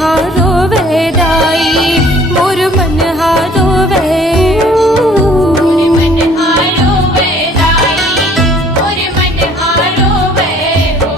हारो वेदाई मोर मन हारो वे मोर मन हारो वेदाई मोर मन हारो वे हो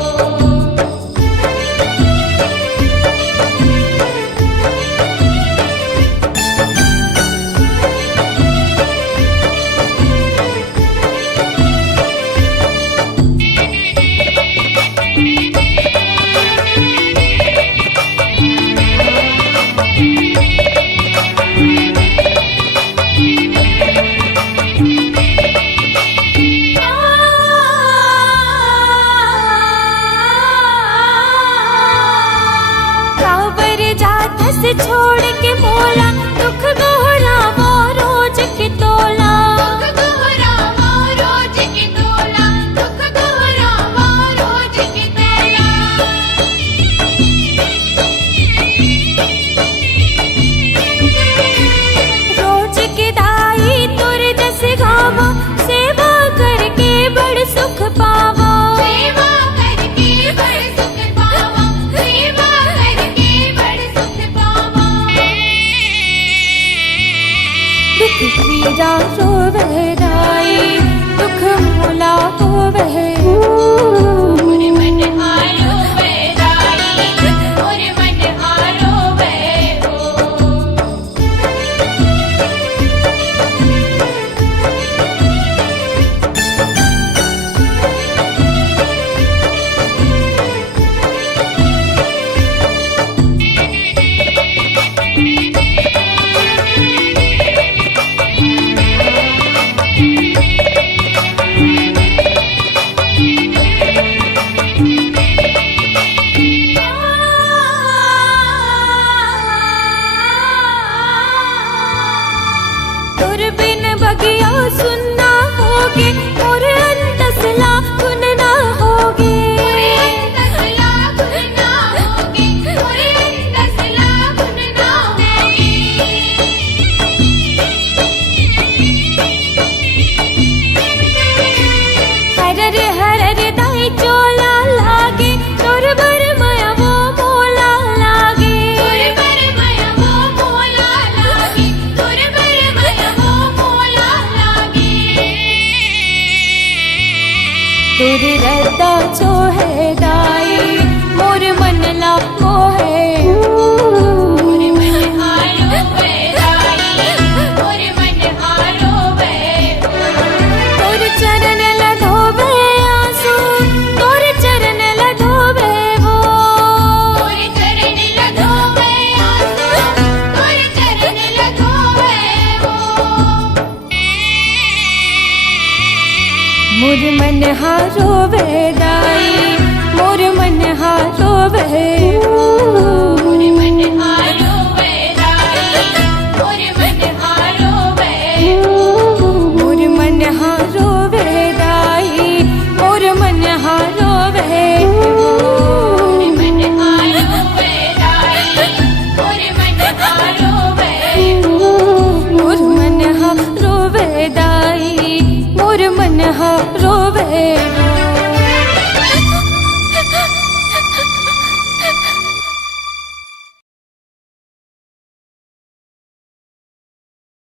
छोड़ के मोला दुख दोहरा वो रोज की तोला दुख दोहरा वो रोज की तोला दुख दोहरा वो रोज की तोला रोज की दाई तुर जस गावा सेवा करके बड़ सुख पावा सेवा करके बड़ सुख पावा सेवा करके बड़ सुख पावा दुख पीड़ा रोवे दाई दुख मोला होवे मोर मन हारो वेदाई मोर मन हारो वे हो तुर बिन बगिया सुनना होगे और अंतसला सुनना होगे दसला गुना होगे मोरे दसला गुना होगे हरर दाई चोला लागे तुर बर माया वो मोला लागे तुर बर माया वो मोला लागे तुर बर माया वो मोला लागे तुर रता जो है दाई मोर मन ला मोहे मोर मन हारो वेदाई मोर मन हारो वे हो तुर चरण लधोबे आंसू तुर चरण लधोबे वो तोर चरण लधो वे आंसू तोर चरण लधो वे हो मोर मन हारो वेदाई मोर मन हारो वे मोर मन हारो वेदाई मोर मन हारो वे हो मोर मन हारो